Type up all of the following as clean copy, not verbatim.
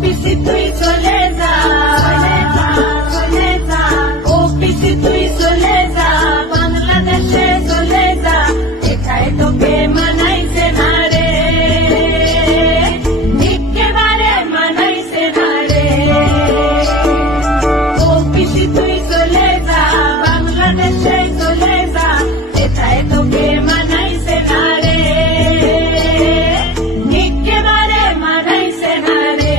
পিসি তুই চলে যা, চলে যা, ও পিসি তুই চলে যা, বাংলাদেশে চলে যা, এটাই তোকে মানাইছে না রে, একেবারে মানাইছে না রে। ও পিসি তুই চলে যা, বাংলাদেশে চলে যা, এটাই তোকে মানাইছে না রে, একেবারে মানাইছে না রে।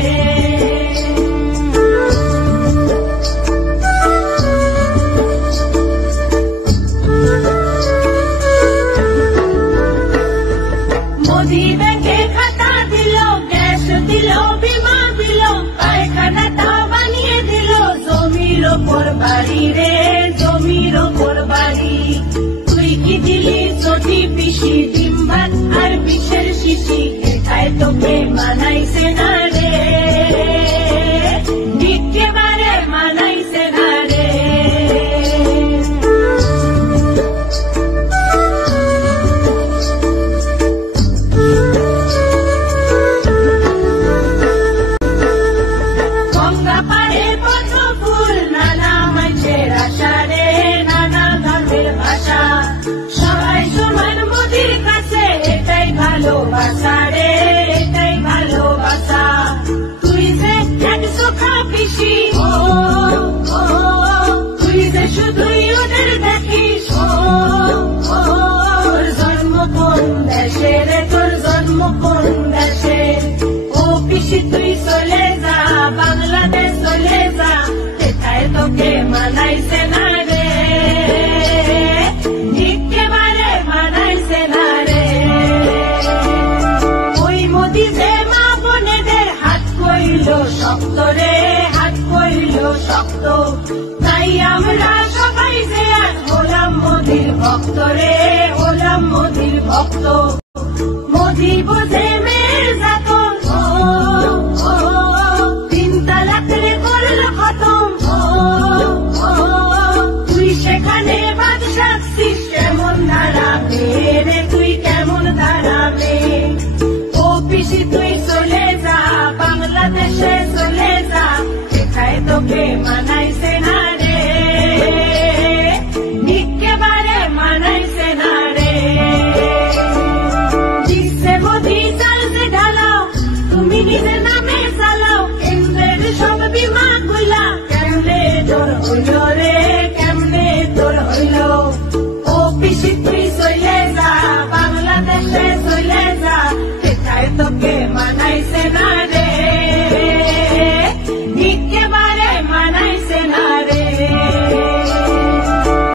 মোদি ব্যাংকে খাতা দিল, গ্যাস দিল, বিমা দিল, পায়খানাটা বানিয়ে দিল, জমির ওপর বাড়ি রে, জমির ওপর বাড়ি। তুই কি দিলি চটি পিসি, ডিম ভাত আর বিষের শিশি, এটাই তোকে মানাইছে না রে, একেবারে মানাইছে না রে। গঙ্গা পাড়ে পদ্ম ফুল, নানা মানুষের আশা রে, নানা ধর্মের ভাষা, সবাই সমান মোদির কাছে, এটাই ভালোবাসা রে, এটাই ভালোবাসা। তুই যে একশো পিসি, ও তুই যে শুধুই ওদের দেখিস, ও তোর জন্ম কোন দেশে রে, তোর জন্ম কোন দেশে। ও পিসি তুই চলে যা, বাংলাদেশ চলে যা, এটাই তোকে মানাইছে না রে, একেবারে মানাইছে না রে। ওই মোদি যে মা বোনেদের হাত কইল শক্ত রে, হাত কইল শক্ত, তাই আমরা সবাই যে আজ হলাম মোদির ভক্ত রে, হলাম মোদির ভক্ত। মোদি বোঝে মেয়ের যাতন, তিন তালাক রে করল খতম, তুই সেখানে বাদ সাকছিস, কেমন দাঁড়াবে রে, তুই কেমন দাঁড়াবে। ও পিসি তুই চলে যা, বাংলাদেশে চলে যা, এটাই তোকে মানাইছে না রে, একেবারে মানাইছে না রে। জিসে মোদি চালছে ঢালাও, তুমি নিজের নামে চালাও, কেন্দ্রের সব বিমা গুলা, কেমনে তোর হইল রে, কেমনে তোর হইল। ও পিসি তুই চলে যা, বাংলাদেশে চলে যা, এটাই তোকে মানাইছে না রে।